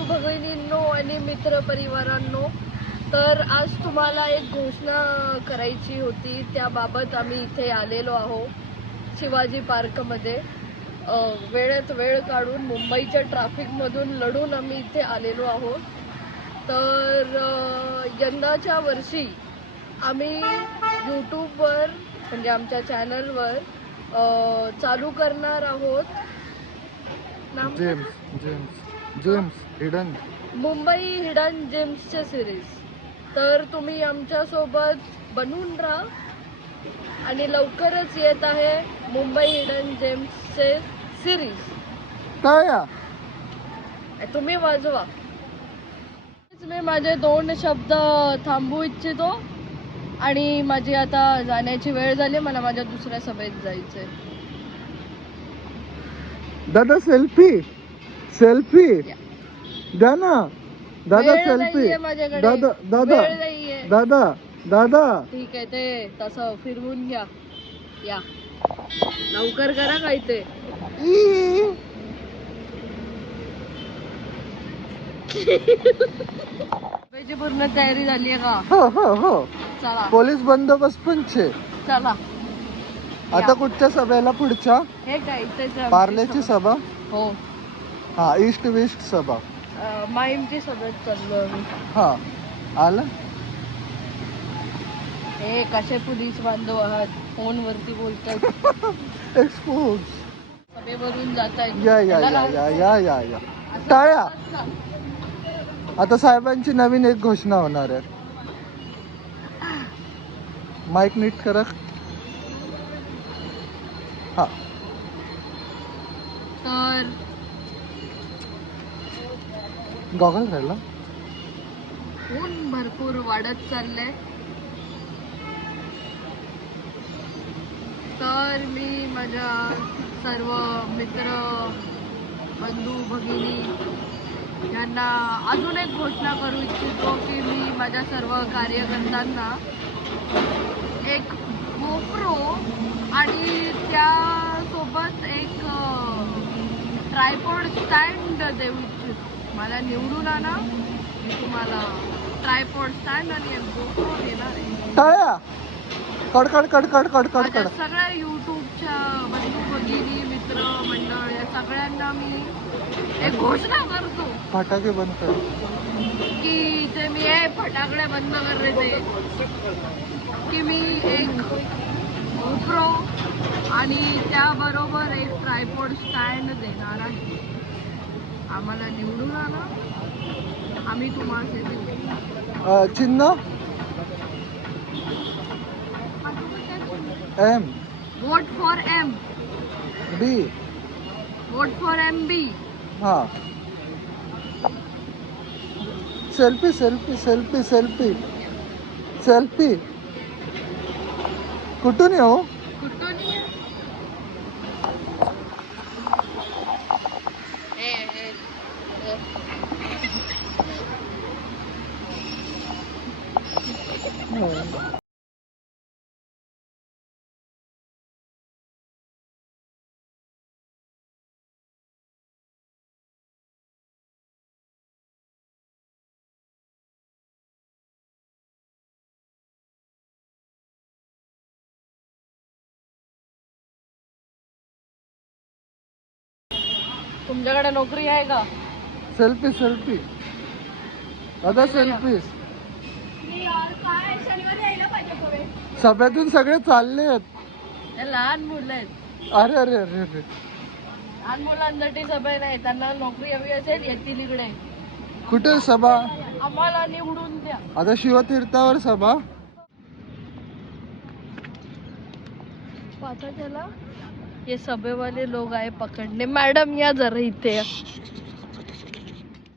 बंधू भगिनींनो आणि मित्र परिवारांनो, तर आज तुम्हाला एक घोषणा करायची होती. त्याबाबत आम्ही इथे आलेलो आहोत शिवाजी पार्कमध्ये. वेळेत वेळ काढून मुंबईच्या ट्रॅफिकमधून लढून आम्ही इथे आलेलो आहोत. तर यंदाच्या वर्षी आम्ही यूट्यूबवर म्हणजे आमच्या चॅनलवर चालू करणार आहोत जेम्स हिडन मुंबई हिडन जेम्सचे सिरीज. तर तुम्ही आमच्यासोबत बनून राहा आणि लवकरच येत आहे मुंबई हिडन जेम्सचे सिरीज. तुम्ही वाजवा. मी माझे 2 शब्द थांबवू इच्छितो आणि माझी आता जाण्याची वेळ झाली. मला माझ्या दुसऱ्या सभेत जायचंय. दादा सेल्फी द्या ना दादा. सेल्फी दादा. ठीक आहे, ते तसं फिरवून घ्या. या लवकर करा काय ते. सभेची पूर्ण तयारी झाली आहे का? हो. चला पोलीस बंदोबस्त पण छे. चला. आता कुठच्या सभेला? पुढच्या हे काय इथेच पार्लेची सभा. हो. हा, ईस्ट वेस्ट सभा. माईमची सभेत चाललो आम्ही. हा आलं. हे कसे पोलीस बांधव आहात, फोन वरती बोलतात. एक्सपोज. सभेवरून जातायत. या टाळ्या. आता साहेबांची नवीन एक घोषणा होणार आहे. माईक नीट करा. हा. तर गॉगल राहिला. ऊन भरपूर वाढत चाललंय. तर मी माझ्या सर्व मित्र बंधू भगिनी यांना अजून एक घोषणा करू इच्छितो की मी माझ्या सर्व कार्यकर्त्यांना एक गोप्रो आणि त्यासोबत एक ट्रायपॉड स्टँड देऊ इच्छितो. मला निवडून आणा, मी तुम्हाला ट्रायपॉड स्टँड आणि एक गोप्रो देणार आहे. टाळ्या. कड. माझ्या सगळ्या यूट्यूबच्या बंधू भगिनी मित्र मंडळ या सगळ्यांना मी एक घोषणा करतो. फटाके बंद कर. की ते मी फटाकडे बंद कर रे ते. की मी एक गोप्रो आणि त्याबरोबर एक ट्रायपॉड स्टँड देणार आहे. आम्हाला निवडून आणा, आम्ही तुम्हाला चिन्ह M vote for M B. Vote for MB. हा. सेल्फी कुठून येऊ? कुठून तुमच्याकडे नोकरी आहे का? सेल्फी दादा. सेल्फी. सभेतून सगळे चालले आहेत. हे लहान मुलं आहेत. अरे लहान मुलांसाठी सभा नाही. त्यांना नोकरी हवी असेल येतील इकडे. कुठे सभा? आम्हाला निवडून द्या. आता शिवतीर्थावर सभा. पाता चला. ये सभे वाले लोग आए पकडणे. मॅडम या जरा इथे या.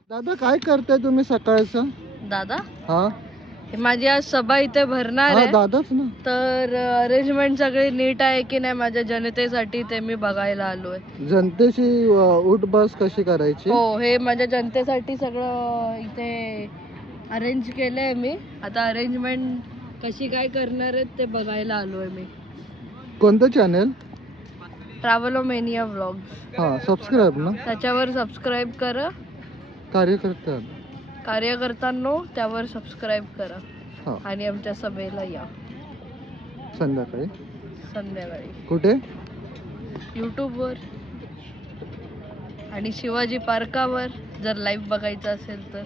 दादा काय करताय तुम्ही सकाळचं? दादा, हा, माझी आज सभा इथे भरणार आहे. दादाच ना. तर अरेंजमेंट सगळी नीट आहे की नाही माझ्या जनतेसाठी ते मी बघायला आलोय. जनतेची उठ बस कशी करायची? हो, हे माझ्या जनतेसाठी सगळं इथे अरेंज केलंय मी. आता अरेंजमेंट कशी काय करणार आहेत ते बघायला आलोय मी. कोणतं चॅनल? ट्रॅव्हलोमेनिया व्लॉग्स. हा, सबस्क्राईब ना. त्याच्यावर सबस्क्राईब करा कार्यकर्त्यांनो त्यावर सबस्क्राईब करा हा आणि आमच्या सभेला या संध्याकाळी संध्याकाळी कुठे? यूट्यूबवर आणि शिवाजी पार्कावर जर लाईव्ह बघायचं असेल तर.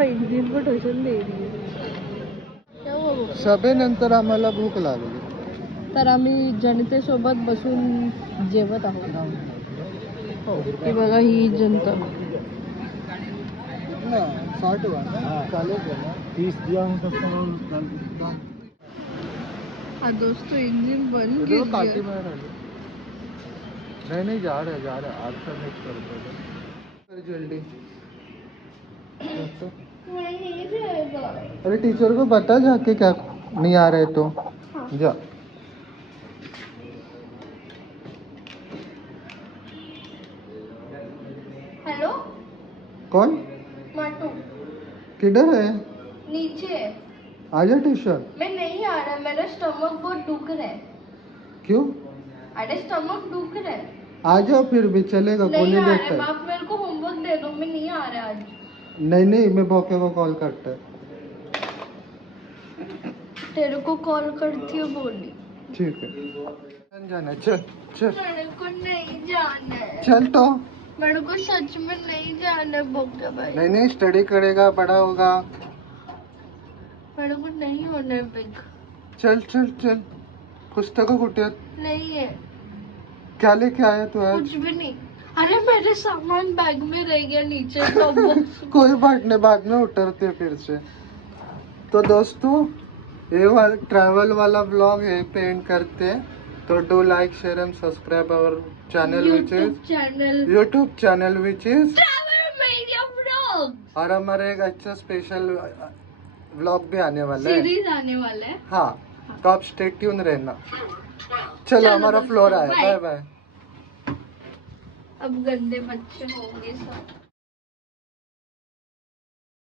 इंजिन पण ठोसून देईल. सभेनंतर आम्हाला भूक लागली तर आम्ही जनतेसोबत बसून जेवत आहोत. ही बघा ही जनता. 60 हा दोस्तों इंजिन बंद कीजिए. नहीं जा रहा आंसर नहीं कर जल्दी. नहीं जाएगा. अरे टीचर को बता जाके क्या नहीं आ रहे तो जा. हेलो कौन? माटू किधर है? नीचे. आजा ट्यूशन. मैं नहीं आ रहा, मेरा स्टमक बहुत दुख रहा है. क्यों? अरे स्टमक दुख रहा है. आ जाओ फिर भी चलेगा. नहीं कौन आ रहा देता है, है? आप मेरे को होमवर्क दे दो, मैं नहीं आ रहा आज. नहीं मैं भोके को कॉल करता है. तेरे को कॉल करती हूँ बोली. ठीक है जाना. चल चल मेरे को नहीं जाना है. चल तो. मेरे को सच में नहीं जाना है बोके भाई. नहीं स्टडी करेगा बड़ा होगा. मेरे को नहीं होना है बिग. चल चल चल. पुस्तकों कुठे आहेत? नहीं है क्या लेके आया तू आज? कुछ भी नहीं. अरे मेरे सामान बैग में रह गया नीचे तो बॉक्स. कोई बात नहीं बाद में उतरते फिर से. तो दोस्तों ये ट्रैवल वाला ब्लॉग है पे एंड करते हैं. तो do like share and subscribe our channel YouTube channel which is travel media blog. और हमारा एक अच्छा स्पेशल व्लॉग भी आने वाला है. सीरीज आने वाला है. हाँ तो आप स्टे ट्यून रहना. चलो हमारा फ्लोर आया. Bye bye. अब गंदे बच्चे होंगे सब.